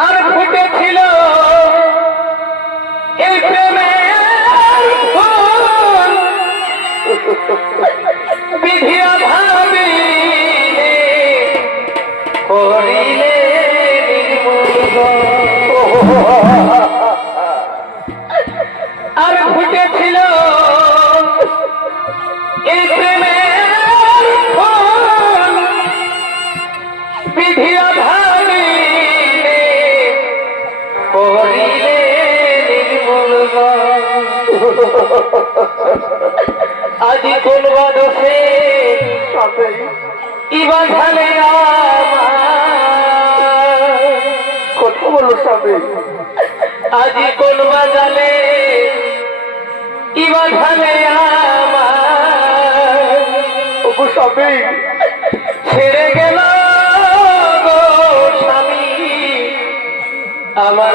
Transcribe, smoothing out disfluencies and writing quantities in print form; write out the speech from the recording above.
আর ফুটেছিল এই প্রেমের ফুল বিধিয়া ভাবিলে করিলে আর ফুটেছিল এই প্রেমের ফুল বিধিয়া ভাবিলে করিলে নির্মূল আজি কোন বাদে ইবা ঢালে কথা বলো সাথে আজি কোন বাজালে ইবা ঢালে স্বামী ছেড়ে গেল গো স্বামী আমার